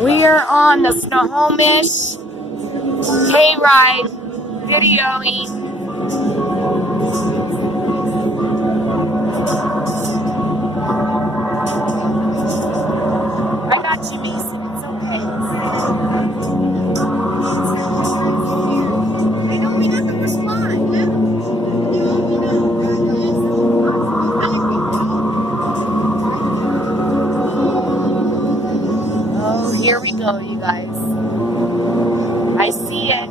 We are on the Snohomish hayride videoing. I got you, Mason. It's okay. I know we got the response. Oh, here we go, you guys. I see it.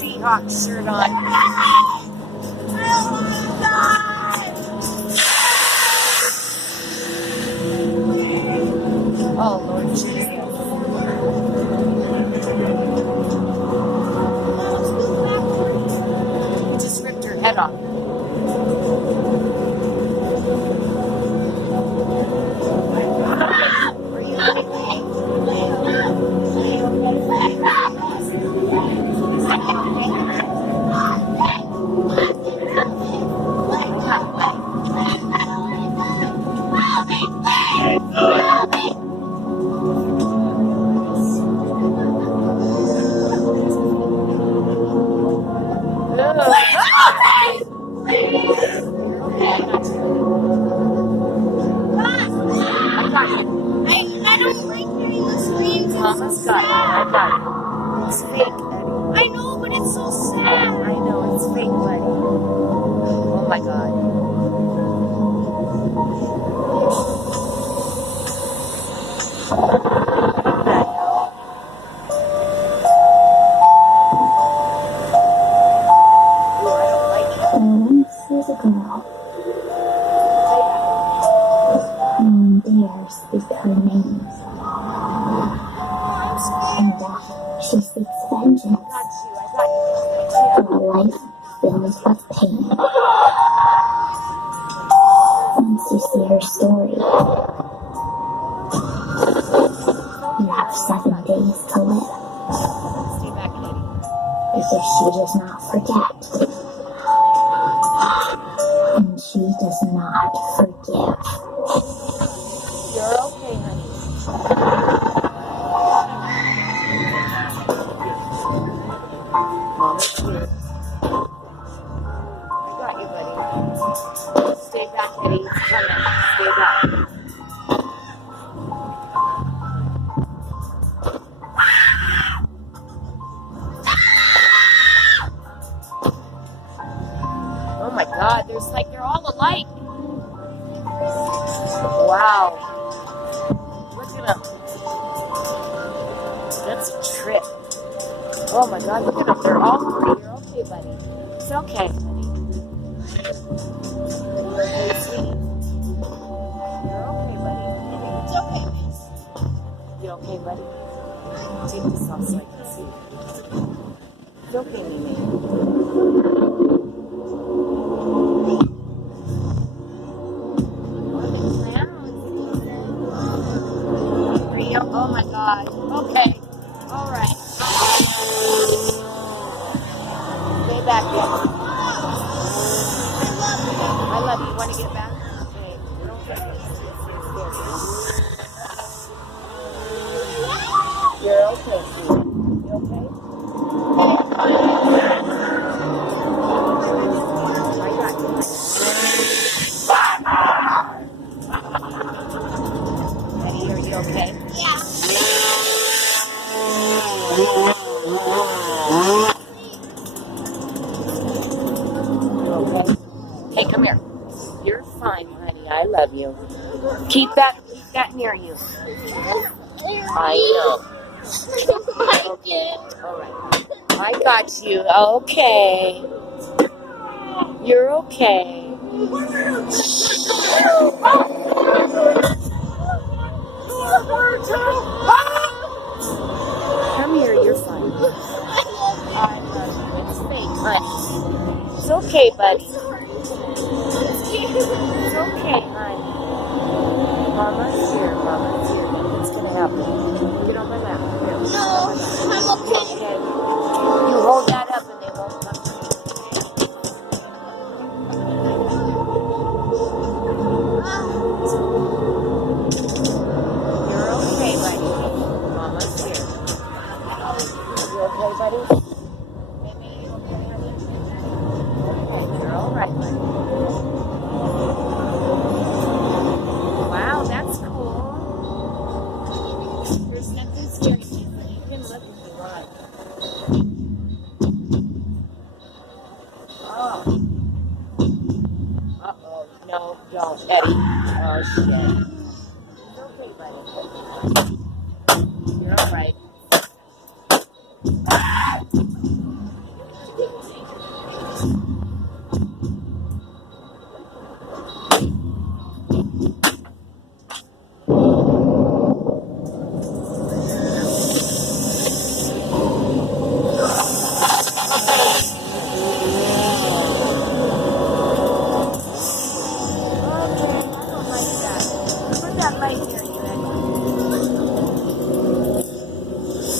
Seahawks shirt on. Oh, Lord Jesus. You just ripped her head off. I don't like hearing the screams. Mama's got it. I got it. It's fake, Eddie. I know, but it's so sad. I know, it's fake, buddy. Oh my God. There's a girl. Theirs is her name. And she seeks vengeance for a life filled with pain. Once you see her story, you have 7 days to live. Stay back, Eddie. Because she does not forget. And she does not forgive. You're okay, honey. Mama's here. I got you, buddy. Stay back, Eddie. It's coming. Stay back. Oh my God, they're all alike. Wow. Look at them. That's a trip. Oh my God, look at them. They're all three. You're okay, buddy. It's okay, honey. Hey, sweetie. You're okay, buddy. It's okay, miss. You okay, buddy? Take this off so I can see. It's okay, Mimi. Oh my God. Okay. All right. Stay back there. I love you. Want to get back? Okay. Don't get me. You're okay, sweetie. You okay? I got you. Eddie, are you okay? Yeah. You okay? Hey, come here. You're fine, honey. I love you. Keep that near you. I know. Okay. All right. I got you. Okay. You're okay. Come here. You're fine. I love you. It's fake, honey. It's okay, buddy. It's okay, honey. Mama's here, Mom. Mama. What's gonna happen? Get on my lap. Here. No, I'm okay. Okay. You hold that up and they won't come to you. You're okay, buddy. Mama's here. You okay, buddy? You're all right, buddy. Wow, that's cool. There's nothing scary. You can look if you want. Oh. Uh-oh. No, don't, Eddie. Oh, shit. It's okay, buddy. You're all right.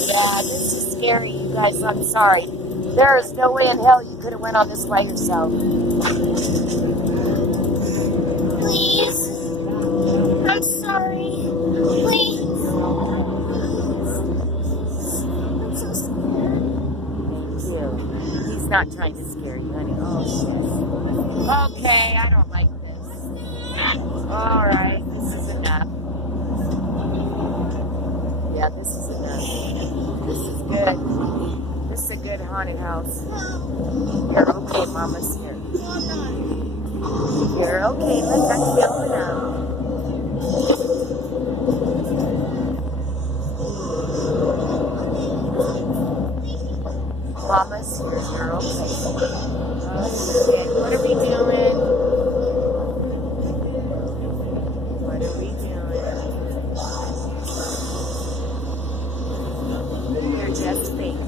Yeah, this is scary, you guys. I'm sorry. There is no way in hell you could have went on this by yourself. Please. I'm sorry. Please. I'm so scared. Thank you. He's not trying to scare you, honey. Oh, shit. Okay, I don't like this. All right, this is enough. Yeah, this is enough. This is good. This is a good haunted house. You're okay, Mama's here. You're okay. Look, I'm filming now. Mama's here. You're okay. Okay, what are we doing? What are we doing? You're just fake.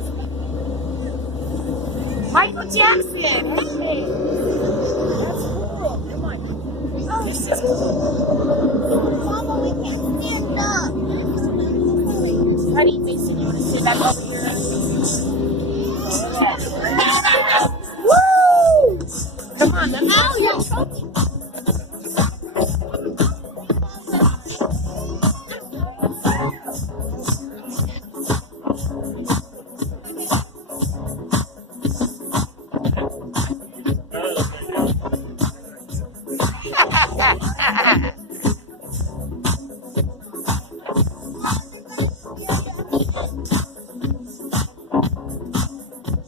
Michael Jackson! Hey! That's cool. Come on. Oh, this is cool. Mama, we can't stand up. Honey, Mason, you want to sit back over here? Woo! Come on, let's go. You're choking.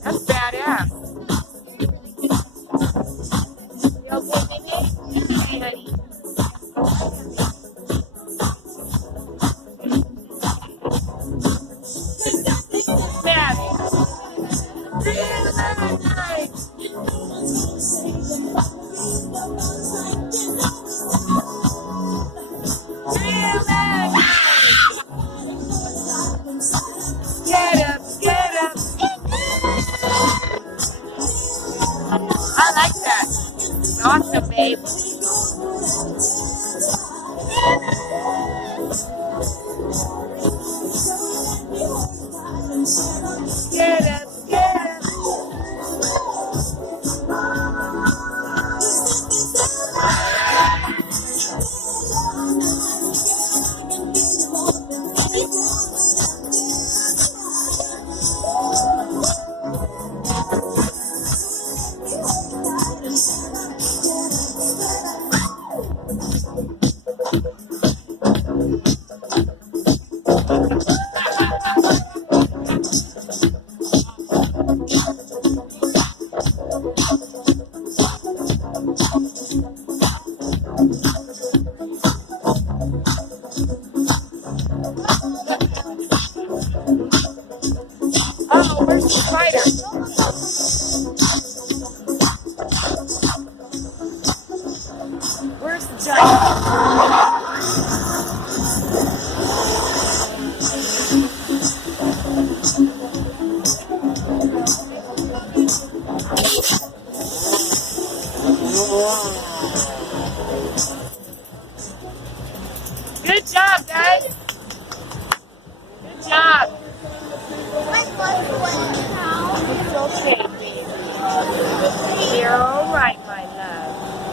That's badass. You okay, baby? Hey, honey. Fabulous. Really nice. Get up, get up. I like that. Awesome, babe.